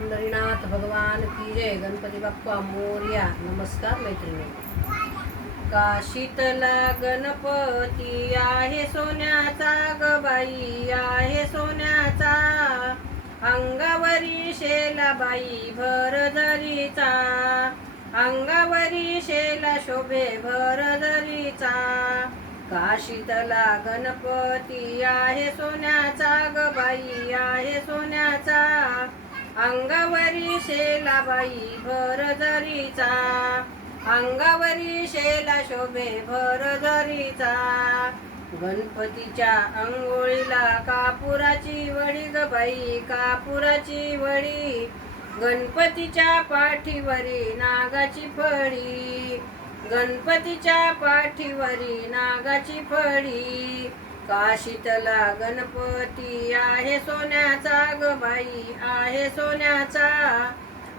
पंढरीनाथ भगवान की जय. गणपती बाप्पा मोरया. नमस्कार मैत्रिणी. काशीतला गणपती आहे सोन्याचा ग बाई, आहे सोन्याचा. अंगावरी शेला बाई भर जरीचा, अंगावरी शेला शोभे भर जरीचा. काशीतला गणपती आहे सोन्याचा ग बाई, आहे सोन्याचा. अंगावरी शेला बाई भर जरीचा, अंगावरी शेला शोभे भर जरीचा. गणपतीच्या अंघोळीला कापुराची वडी ग बाई, कापुराची वडी. गणपतीच्या पाठीवरी नागाची फळी, गणपतीच्या पाठीवरी नागाची फळी. काशीतला गणपती आहे सोन्याचा ग बाई, आहे सोन्याचा.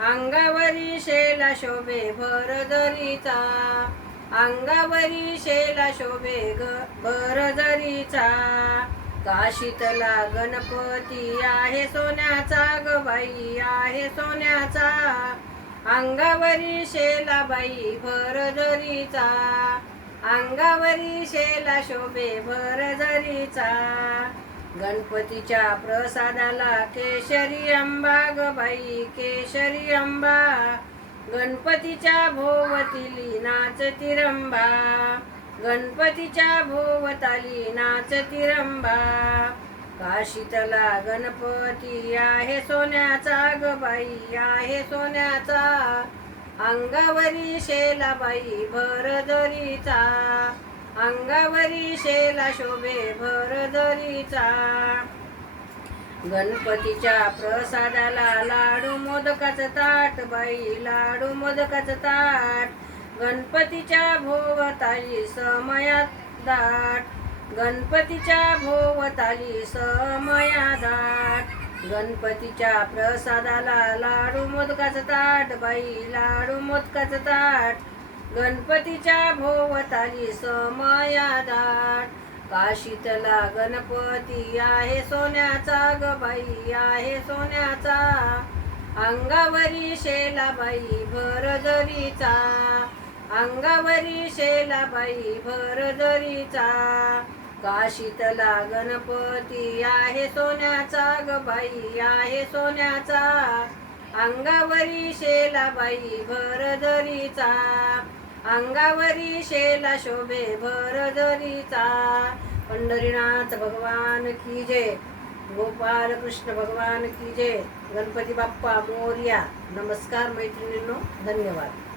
अंगावरी शेला शोभे भर जरीचा, अंगावरी शेला शोभे भर जरीचा. काशीतला गणपती आहे सोन्याचा ग बाई, आहे सोन्याचा. अंगावरी शेला बाई भर जरीचा, अंगावरी शेला शोभे भर जरीचा. गणपतीच्या प्रसादाला केशरी आंबा ग बाई, केशरी आंबा. गणपतीच्या भोवतीली नाचती रंबा, गणपतीच्या भोवताली नाचती रंबा. काशीतला गणपती आहे सोन्याचा ग बाई, आहे सोन्याचा. अंगावरी शेला बाई भर जरीचा, अंगावरी शेला शोभे भर जरीचा. गणपतीच्या प्रसादाला लाडू मोदकाचं ताट बाई, लाडू मोदकाचं ताट. गणपतीच्या भोवताली समयात दाट, गणपतीच्या भोवताली समया दाट. गणपतीच्या प्रसादाला लाडू मोदकाचं ताट बाई, लाडू मोदकाचं ताट. गणपतीच्या भोवताली समया दाट. काशीतला गणपती आहे सोन्याचा ग बाई, आहे सोन्याचा. अंगावरी शेला बाई भर जरीचा, अंगावरी शेला बाई भर जरीचा. काशीतला गणपती आहे सोन्याचा ग बाई, आहे सोन्याचा. अंगावरी शेला बाई भर जरीचा, अंगावरी शेला शोभे भर जरीचा. पंढरीनाथ भगवान की जय. गोपाल कृष्ण भगवान की जय. गणपती बाप्पा मोरया. नमस्कार मैत्रिणींनो. धन्यवाद.